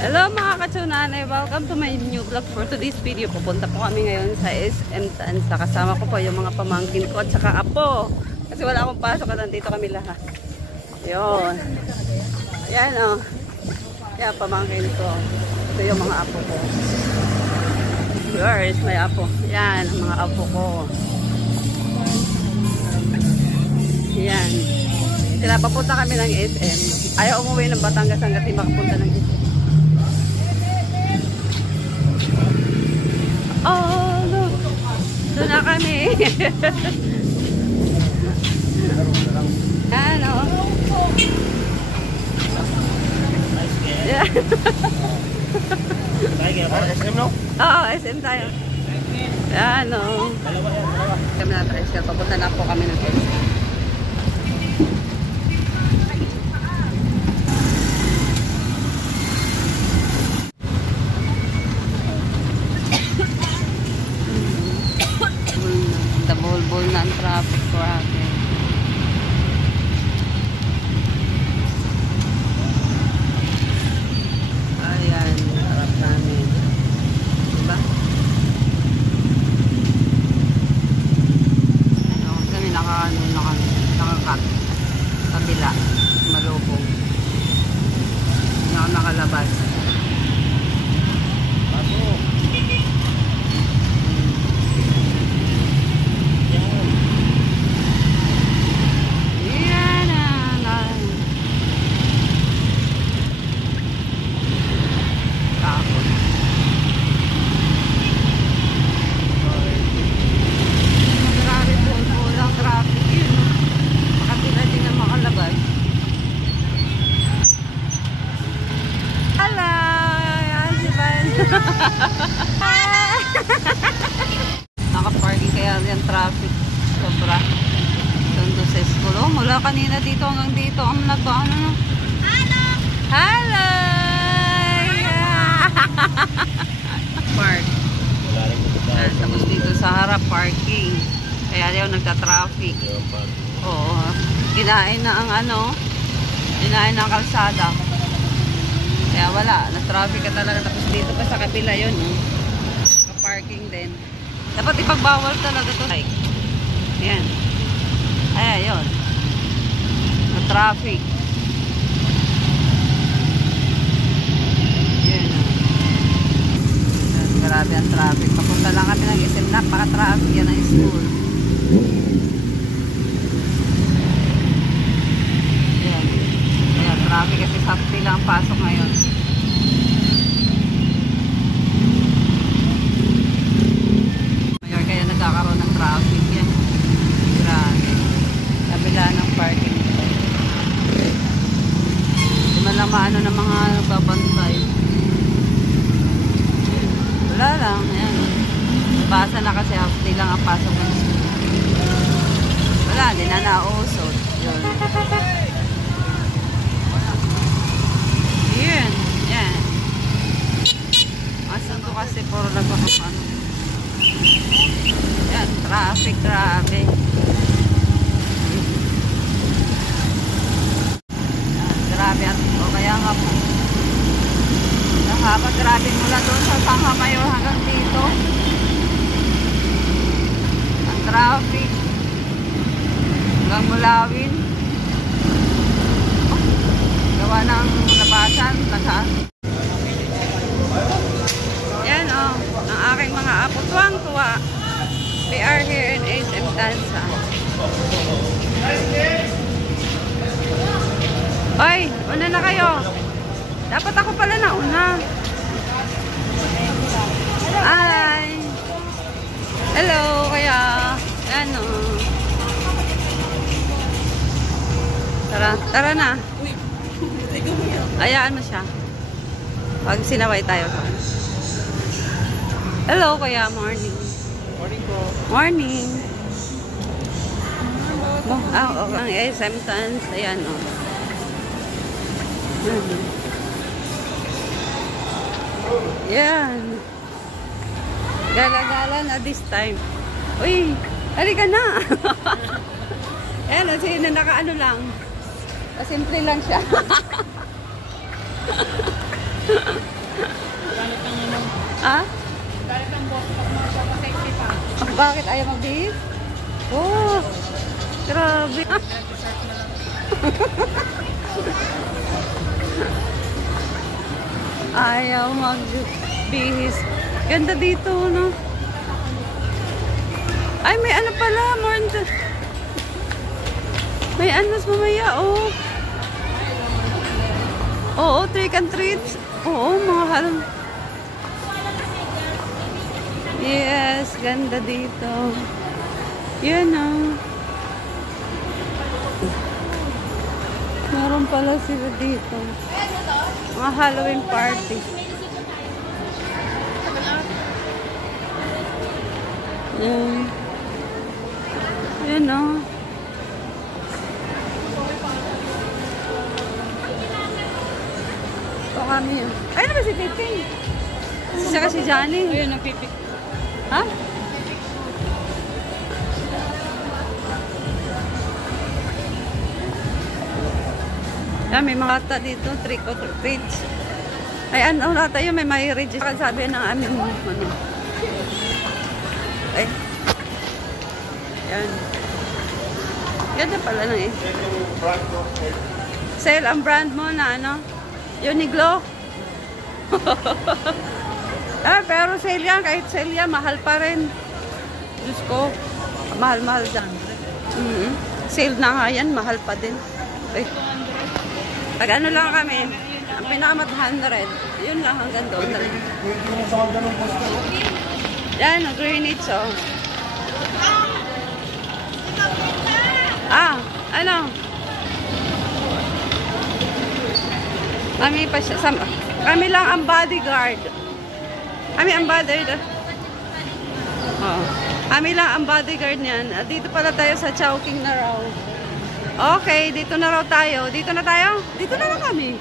Hello mga katsunanay, welcome to my new vlog for today's video. Pupunta po kami ngayon sa SM Tansa. Kasama ko po yung mga pamangkin ko at saka apo. Kasi wala akong pasok at nandito kami lahat. Yun. Ayan o. Yan pamangkin ko. Ito yung mga apo ko. Where is my apo? Yan ang mga apo ko. Yan. Pinapapunta kami ng SM. Ayaw umuwi ng Batangas hanggat di makapunta ng SM. Oh, look. Doon na kami. Ano? Yeah. SM no? Oo, SM tayo. Ano? Kami na tricycle. Papunta na po kami ng SM. Bulbul na ang traffic ko ate. Ayan, harap namin. Diba? Ano, kami nakakat. Kabila. Malubong. Hindi ako nakalabas. Naka-parking kaya yung traffic sobra doon sa school. Oh, mula kanina dito hanggang dito ang nagbaano. Hello! Hello! Park. Tapos dito sa harap parking. Kaya yung nagta-traffic. Oo. Kinain na ang kinain na ang kalsada. Kaya wala, na-traffic ka talaga. Tapos dito pa sa kabila yun, ka-parking din. Dapat ipagbawal talaga to. Like, ayan. Ayan, yun. Na-traffic. Ayan. Grabe ang traffic. Papunta lang kami ng SM. Napaka-traffic yan ang school. Ayan. Ayan, traffic kasi sakti lang ang pasok ngayon. Nagkakaroon ng traffic yan. Grabe. Kabila ng parking. Hindi man lang maano ng mga nagbabantay. Wala lang. Ayan. Basa na kasi half day lang ang pasok ng school. Wala. Hindi na nausot. Yun. Yun. Yan. Asan to kasi puro nagpapapano. Yan, traffic, grabe. Yan, grabe. O kaya nga po. Nakapag grabe mula doon sa Sangha Mayor hanggang dito. Ang traffic. Hanggang Mulawin. Gawa ng labasan. Yan o. Ang aking mga apo. Tuwang-tuwa. We are here in SM Tansa. Oy, una na kayo. Dapat ako pala na una. Hi. Hello, kaya. Ano. Tara na. Ayaan mo siya. Pag sinaway tayo. Hello, kaya. Morning. Morning po. Morning. Ang SM Tansa. Ayan, o. Yan. Gala-gala na this time. Uy, halika na. Ayan, sino nakaano lang. Simple lang siya. Ah? Bakit ayaw mag-beef? Oh, grabe. Ayaw mag-bihis. Ganda dito, no? Ay, may ano pala, more than... May anas mamaya, oh. Oo, trick and treats. Oo, mga halam. Yes, ganda dito. Yan, oh. Meron pala sila dito. Mga Halloween party. Yan. Yan, oh. Ito kami, oh. Ay, ano ba si Piting? Siya kasi Johnny. Ayun, nagpipik. Ha? Yan, may mga bata dito, trick or treats. Ay, ano na tayo, may register. Sabi ng aming, ano. Ay. Yan. Ganda pala na eh. Sale ang brand mo na ano? Uniqlo. Ah, pero sale yan. Kahit sale yan, mahal pa rin. Diyos ko. Mahal-mahal dyan. Sale na nga yan, mahal pa din. Ay. Pag ano lang kami, ang pinakamat 100. Yun lang hanggang doon na rin. Yan, Greenwich, oh. Ah, ano? Kami lang ang bodyguard. Kami ang bodyguard. Oh. Kami lang ang bodyguard niyan. Dito pala tayo sa Chowking na raw. Okay, dito na raw tayo. Dito na tayo? Dito na lang kami.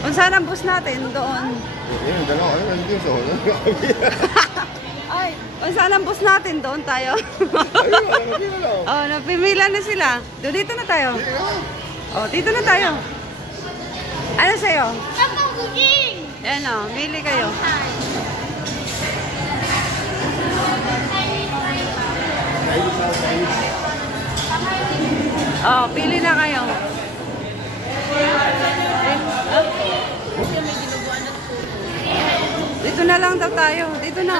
Kung saan ang bus natin? Doon. Ay, kung saan ang bus natin? Doon tayo. Oh, napimila na sila. Dito na tayo. Oh, dito na tayo. Ano sa'yo? Yan o, mili kayo. Oh, pili na kayo. Dito na lang daw tayo. Dito na.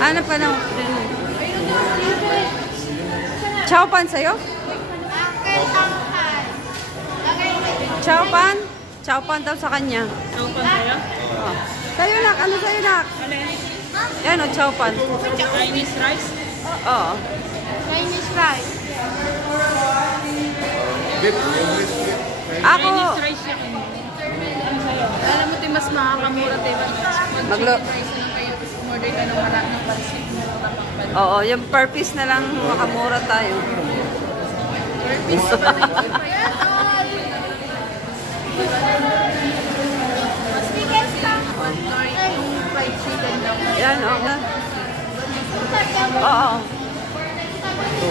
Hanap ka na. Chow pan sa'yo? Chow pan? Chow pan daw sa kanya. Chow pan sa'yo? Oh. Sa'yo nak, ano sa'yo nak? Yan o, chow pan. Chinese rice? Oo. Chinese rice. Ako. Chinese rice siya. Ano sa'yo? Alam mo, mas makakamura, diba? Mag-price na kayo, tapos umorder ka ng maraming pansit. Oo, yung per piece na lang makamura tayo. Per piece pa rin. Mas bigas lang. Fried chicken lang. Yan, oo. Oo.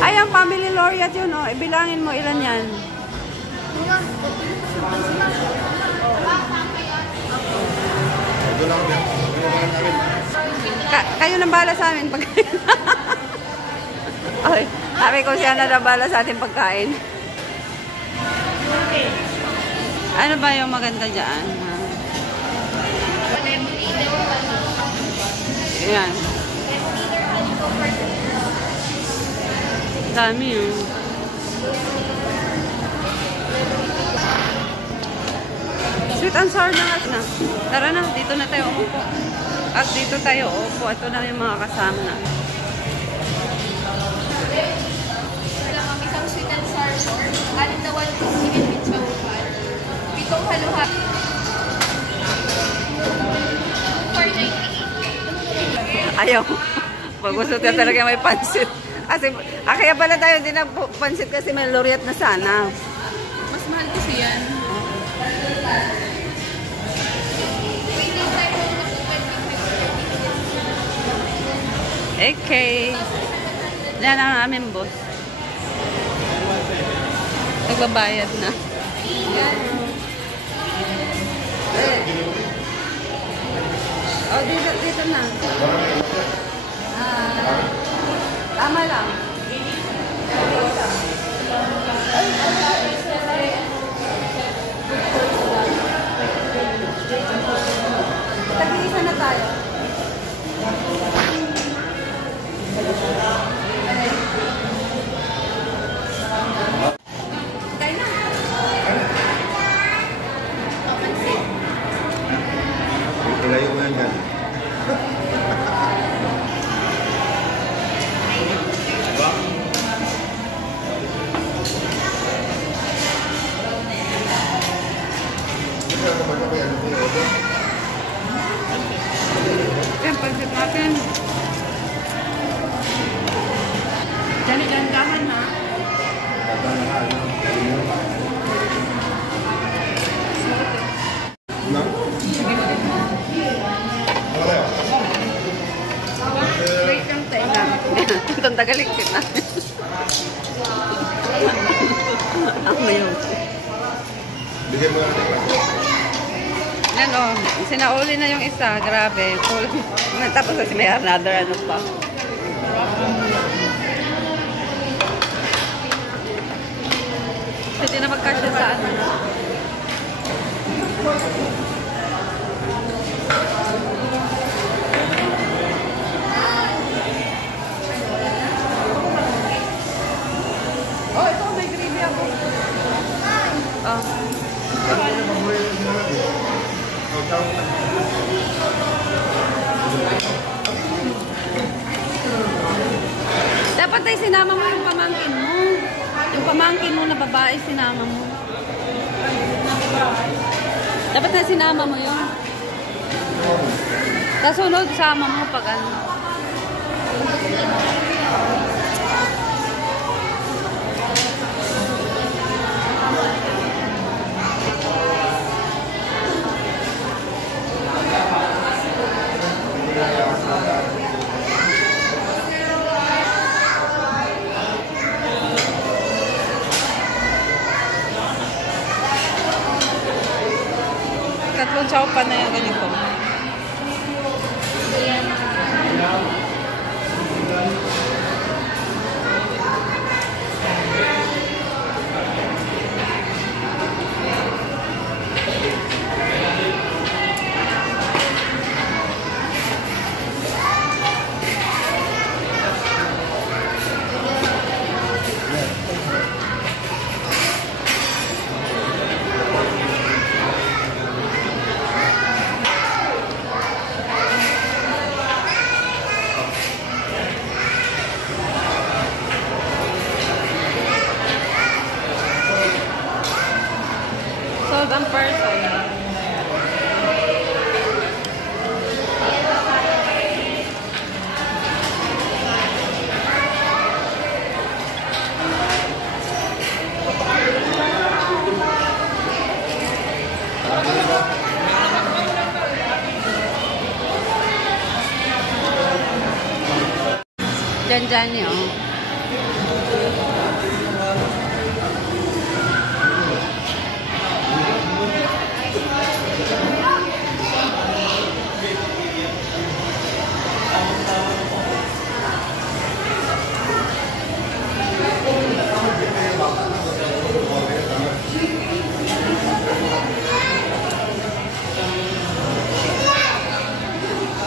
Ay, ang family laureate yun, oh. Ibilangin mo ilan yan. Kayo nang bahala sa amin pagkain. Okay. Sabi ko siya na nabala sa ating pagkain. Ano ba yung maganda dyan? Ayan. Dami yun. Sweet and sour na nga. Tara na, dito na tayo upo. At dito tayo upo. Ito na yung mga kasama na. Isang sweet and sour pork. Anin na 1 chicken with chowpan. 7 haluha. 498. Ayaw. Pag gusto ka talaga may pansit. Kasi, kaya pala tayo din ang pansit kasi may laureate na sana. Mas mahal kasi yan. Okay. Yan ang aming boss. Nagbabayad na. Oh, dito na. Tama lang. Tag-iisa na tayo. Ilayo mo yan yan. Yan, pansit natin. Dyan-dyan-dahan na. No? Wait lang tayo. Itong tagaligpit namin. Ang mayon. Bigyan mo natin. Yan o, sinauli na yung isa. Grabe. Full. Tapos kasi may another ano pa. Hindi na magkasya sa ano. Oh, ito may gravy ako. Oh. Dapat ay sinama mo yung pamangkin mo. Yung pamangkin mo na babae, sinama mo. Dapat na sinama mo yun. Kasunod, sama mo pag ano. Tatlong chowpan na yung ganito. Sold ang person. Diyan yun.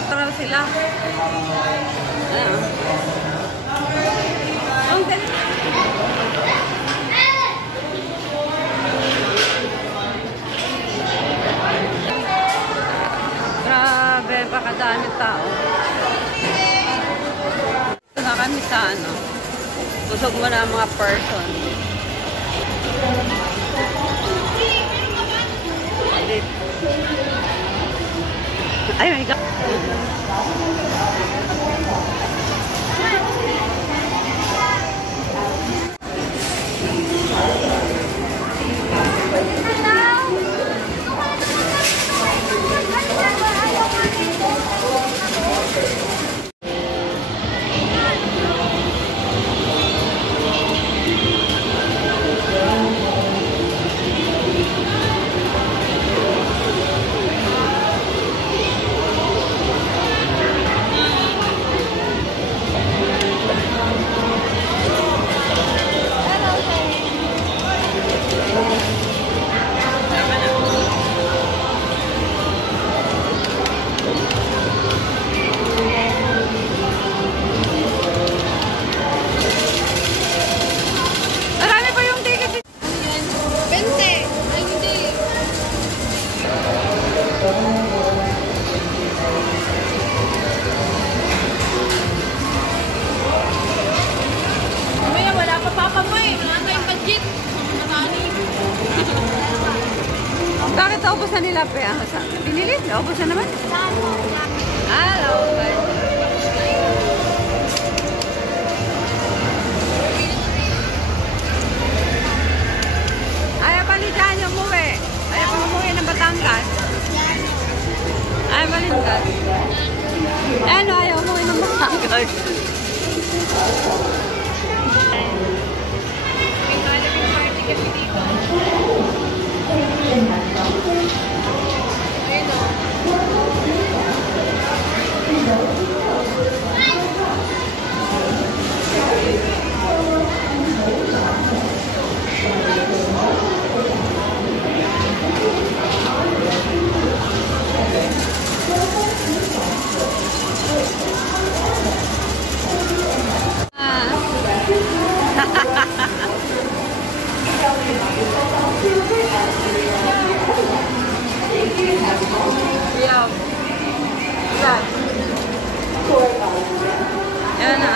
Tara sila. Grabe, baka dami tao. Ito na kami sa ano. Busog mo na ang mga person. Ay, my God. Pe. Binili? Naubos na naman? Hello. Ayaw pa ni Jan yung umuwi. Ayaw pa umuwi ng Batangas. Ayaw pa ni Jan. Ano, ayaw umuwi ng Batangas. May Halloween party kasi dito. Ayun o. Yan na.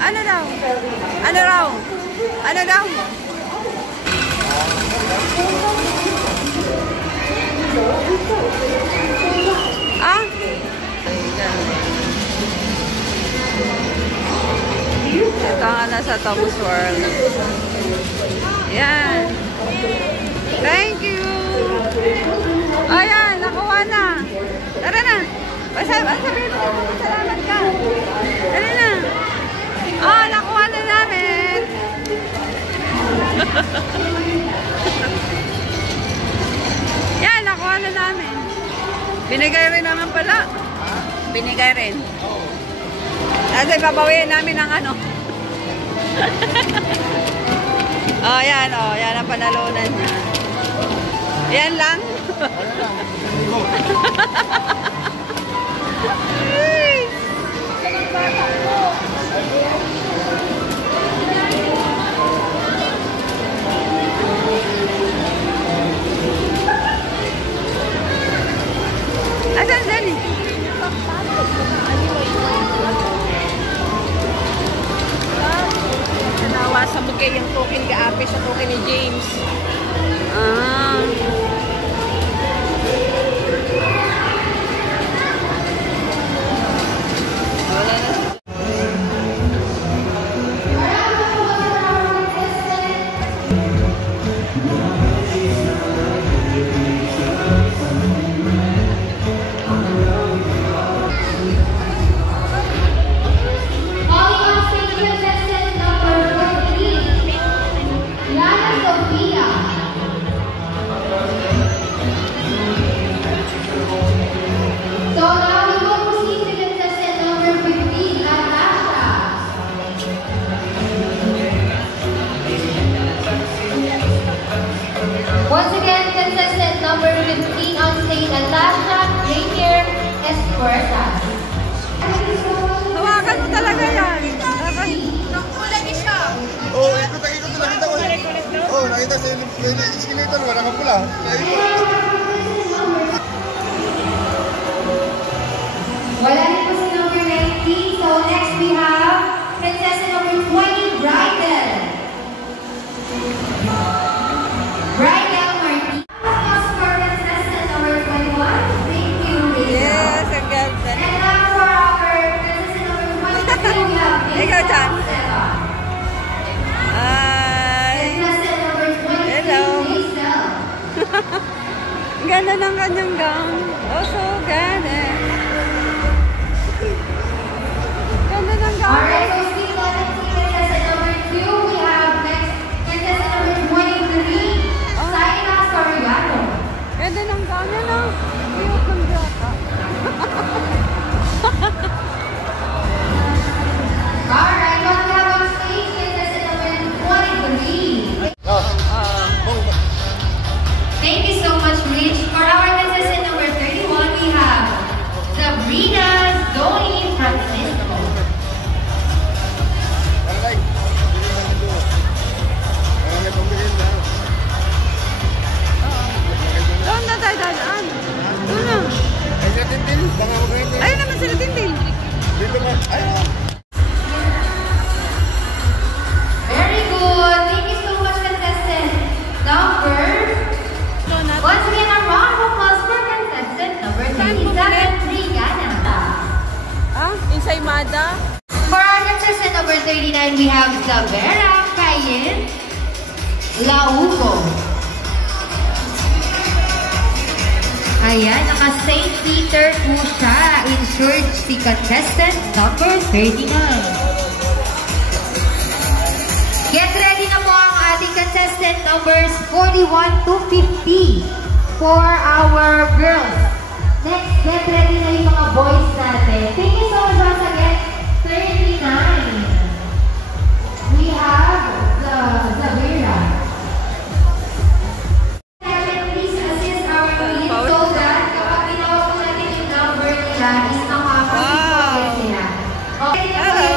Ano daw? Ano raw? Ano daw? Ah? Ito nga nasa Thomas World. Yan. Thank you. Ayan, nakuha na. Tara na. Sabihin mo na salamat ka. Tara na. Oh, nakuha na namin. Yan, nakuha na namin. Binigay rin naman pala. Binigay rin. Kasi babawiin namin ng ano. Oh, yan ang panalunan niya. Yan lang. Asan dali? Nawa sa bukay yung token ka-ape sa token ni James. Ah. Wala na. Once again, contestant number 15 on stage, Natasha Javier Espuertas. Hawakan mo talaga yan. Kulagi siya. Oh, ikot na nakita ko. Oh, nakita sa escalator mo, nakapula. Wala rin po si number 19. So next we have contestant number 20, Bridal. Bridal Martinez. For contestant number 21, thank you, Rachel. Yes, ang ganda. And now for our contestant number 22, we have Ikaw, Chan. Stella. Ay. Contestant number 22, Hello. Rachel. Ang ganda ng kanyang gown. Oh, so ganda. Ganda ng gown. Alright, so speak on the team contestant number 2, we have next contestant number 23, Saina Soriano. Ganda ng gown niya, no? Iyok ng bata. Alright, what we have on stage contestant number 23. Thank you so much, Rich. For our contestant number 31, we have Sabrina Zoe Francisco. Doon na tayo dadaan. Doon na. Ay, sa Tintin, baka mag-rent. Ayun naman sila Tintin. Dito ba? Ayun. Very good. Thank you so much, contestant. Saimada. For our contestant number 39, we have Zavera Cayen Laugo. Ayan, naka St. Peter po siya. Insured si contestant number 39. Get ready na po ang ating contestant numbers 41 to 50 for our girls. Next, get ready na yung mga boys natin. Thank you so much once again. 39. We have the Zavira. Please assist our lead so that kapag tinawag po natin yung number nila is makapag-comment sila. Okay, hello,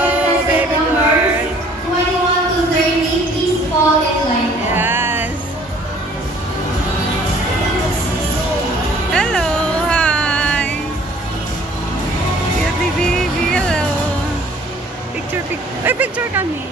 baby numbers 21 to 30. Please fall in line. Yes. Hello, hi. Beauty baby, hello. Picture. Ay, picture kami.